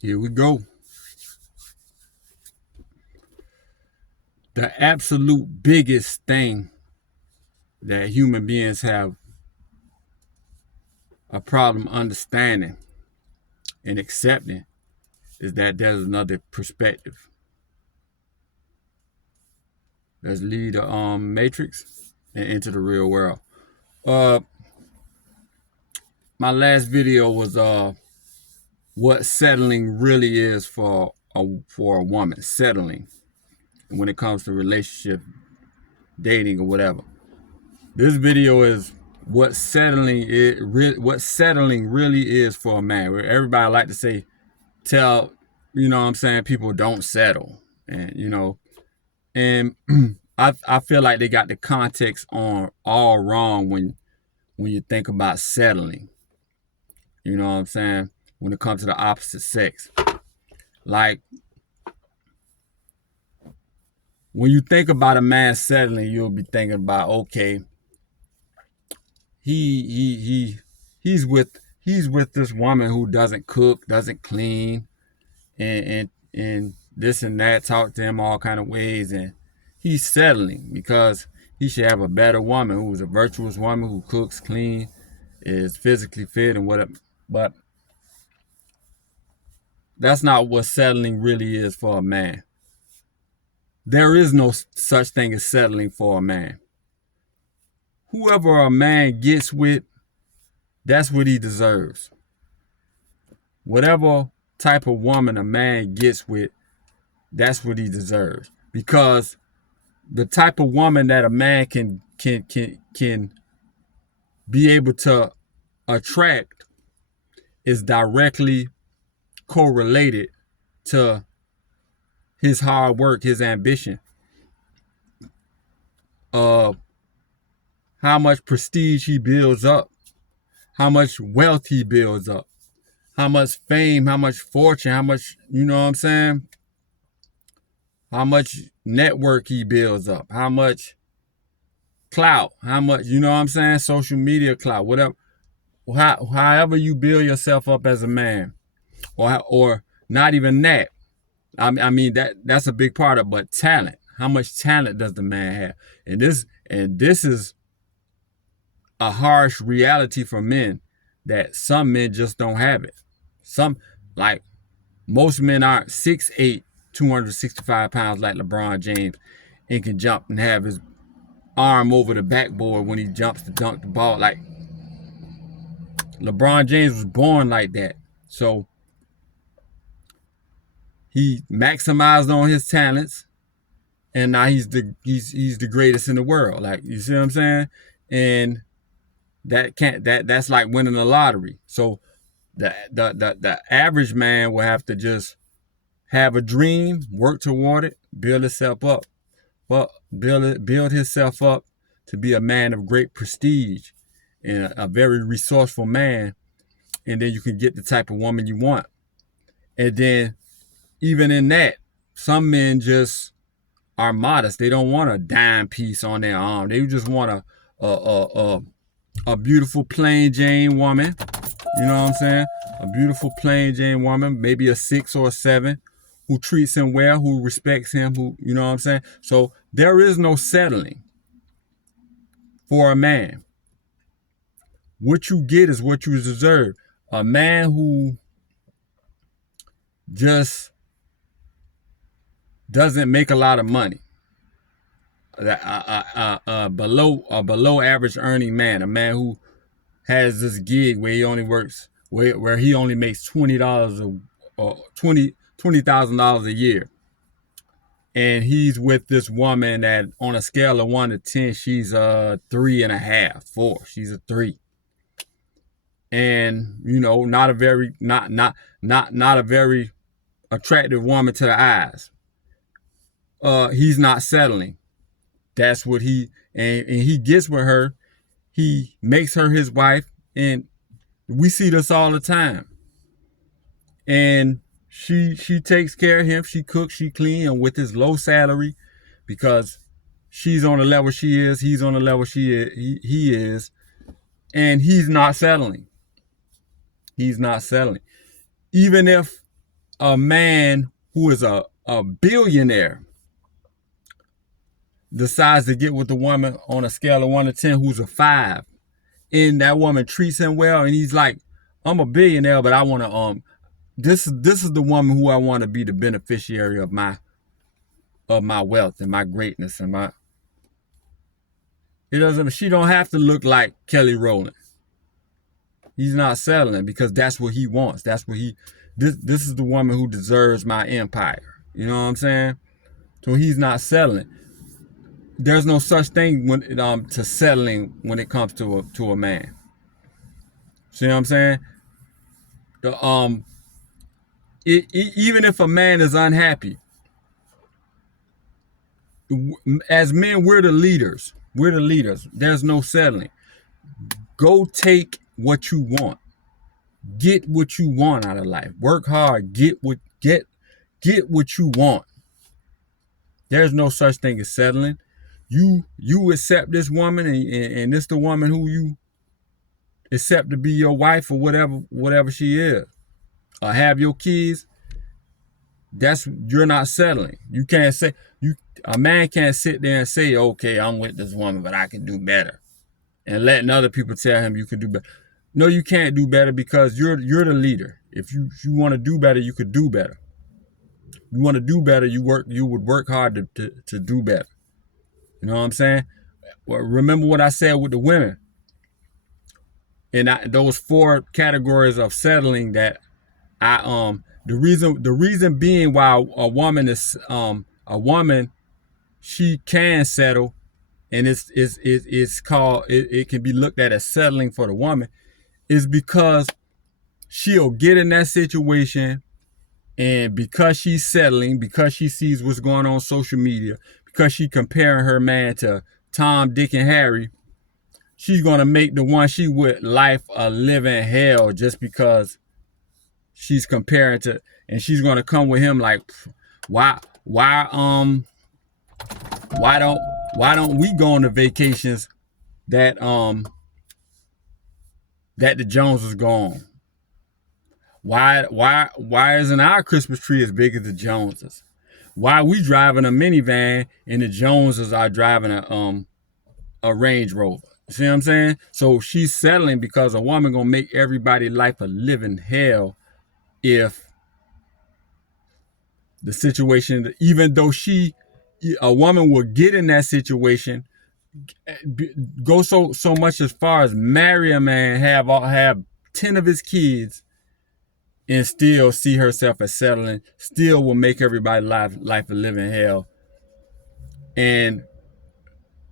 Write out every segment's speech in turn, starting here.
Here we go. The absolute biggest thing that human beings have a problem understanding and accepting is that there's another perspective. Let's leave the matrix and enter the real world. Uh, my last video was what settling really is for a woman. Settling when it comes to relationship, dating, or whatever. This video is what settling really is for a man. Where everybody like to say, tell, you know what I'm saying, people don't settle. And I feel like they got the context on all wrong when you think about settling. You know what I'm saying? When it comes to the opposite sex. Like, when you think about a man settling, you'll be thinking about, okay, he's with this woman who doesn't cook, doesn't clean, and this and that, talk to him all kind of ways, and he's settling because he should have a better woman who's a virtuous woman who cooks, clean, is physically fit, and whatever. But that's not what settling really is for a man. There is no such thing as settling for a man. Whoever a man gets with, that's what he deserves. Whatever type of woman a man gets with, that's what he deserves. Because the type of woman that a man can be able to attract is directly correlated to his hard work, his ambition, how much prestige he builds up, how much wealth he builds up, how much fame, how much fortune, how much, you know what I'm saying, how much network he builds up, how much clout, how much, you know what I'm saying, social media clout, whatever, however you build yourself up as a man, or not even that. I mean that's a big part of it, but talent. How much talent does the man have? And this is a harsh reality for men, that some men just don't have it. Like most men aren't 6'8", 265 pounds like LeBron James, and can jump and have his arm over the backboard when he jumps to dunk the ball. Like, LeBron James was born like that. So he maximized on his talents, and now he's the greatest in the world. Like, you see what I'm saying? And that's like winning the lottery. So the average man will have to just have a dream, work toward it, build himself up, but build himself up to be a man of great prestige and a very resourceful man, and then you can get the type of woman you want. And then even in that, some men just are modest. They don't want a dime piece on their arm. They just want a beautiful plain Jane woman. You know what I'm saying? A beautiful plain Jane woman, maybe a 6 or a 7, who treats him well, who respects him, who, you know what I'm saying? So there is no settling for a man. What you get is what you deserve. A man who just doesn't make a lot of money, below average earning man, a man who has this gig where he only works, where he only makes $20 or $20,000 a year, and he's with this woman that on a scale of 1 to 10, she's a 3.5, 4. She's a 3, and you know, not a very attractive woman to the eyes. He's not settling. That's what and he gets with her. He makes her his wife, and we see this all the time. And she takes care of him. She cooks, she cleans, and with his low salary, because she's on the level she is, he's on the level he is, and he's not settling. He's not settling. Even if a man who is a billionaire decides to get with a woman on a scale of 1 to 10 who's a 5, and that woman treats him well, and he's like, I'm a billionaire, but I want to this is the woman who I want to be the beneficiary of my wealth and my greatness and my. It doesn't. She don't have to look like Kelly Rowland. He's not settling because that's what he wants. That's what he. This is the woman who deserves my empire. You know what I'm saying? So he's not settling. There's no such thing when to settling when it comes to a man. See what I'm saying? Even if a man is unhappy, as men, we're the leaders. We're the leaders. There's no settling. Go take what you want. Get what you want out of life. Work hard. Get what you want. There's no such thing as settling. You accept this woman, and this the woman who you accept to be your wife or whatever she is, or have your kids. You're not settling. You can't say a man can't sit there and say, okay, I'm with this woman, but I can do better, and letting other people tell him you can do better. No, you can't do better because you're the leader. If you want to do better, you could do better. You want to do better, you would work hard to do better. You know what I'm saying? Well, remember what I said with the women. And those 4 categories of settling that the reason being why a woman she can settle, and it's called it can be looked at as settling for the woman, is because she'll get in that situation, and because she's settling, because she sees what's going on social media, because she comparing her man to Tom, Dick, and Harry, she's gonna make the one she with life a living hell just because she's comparing to, and she's gonna come with him like, why don't we go on the vacations that the Joneses go on? Why isn't our Christmas tree as big as the Joneses? Why are we driving a minivan and the Joneses are driving a Range Rover? See what I'm saying? So she's settling because a woman gonna make everybody's life a living hell if the situation, even though a woman will get in that situation, go so much as far as marry a man, have 10 of his kids, and still see herself as settling, still will make everybody's life a living hell. And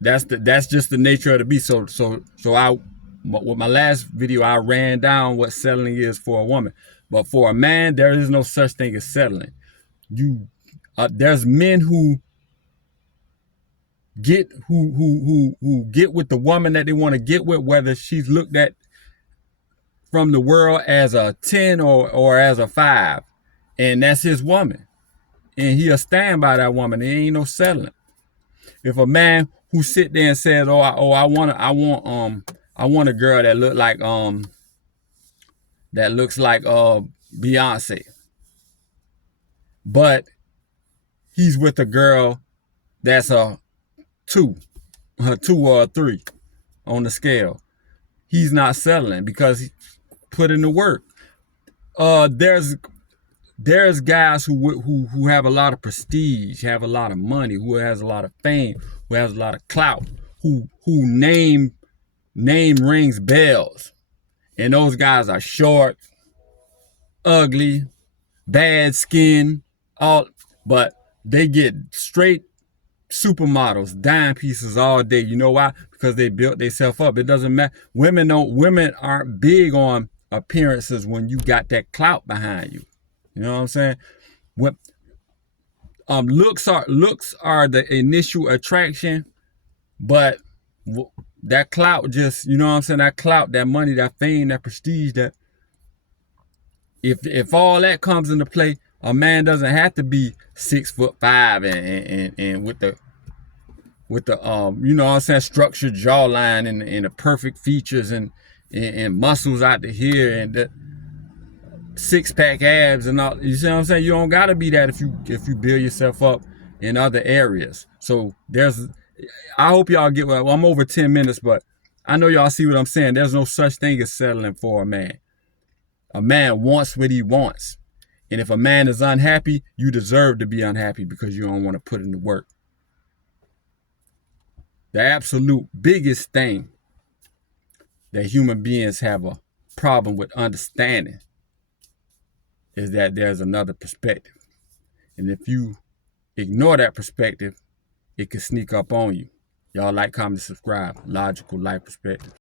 that's just the nature of the beast. So with my last video, I ran down what settling is for a woman. But for a man, there is no such thing as settling. There's men who get with the woman that they want to get with, whether she's looked at from the world as a 10 or as a 5, and that's his woman, and he'll stand by that woman. There ain't no settling. If a man who sit there and says, I want a girl that looks like Beyonce, but he's with a girl that's a 2 or a 3 on the scale, he's not settling because he put in the work. There's guys who have a lot of prestige, have a lot of money, who has a lot of fame, who has a lot of clout, who name rings bells, and those guys are short, ugly, bad skin, but they get straight supermodels, dime pieces all day. You know why? Because they built themselves up. It doesn't matter. Women aren't big on appearances when you got that clout behind you. You know what I'm saying? What looks are the initial attraction, but that clout just, you know what I'm saying? That clout, that money, that fame, that prestige, that if all that comes into play, a man doesn't have to be 6'5" and with the you know what I'm saying, structured jawline and the perfect features and muscles out to here, and that six-pack abs and all. You see what I'm saying? You don't gotta be that if you build yourself up in other areas. So I hope y'all get well, I'm over 10 minutes, but I know y'all see what I'm saying. There's no such thing as settling for a man. A man wants what he wants. And if a man is unhappy, you deserve to be unhappy because you don't want to put in the work. The absolute biggest thing that human beings have a problem with understanding is that there's another perspective. And if you ignore that perspective, it can sneak up on you. Y'all like, comment, subscribe. Logical Life Perspective.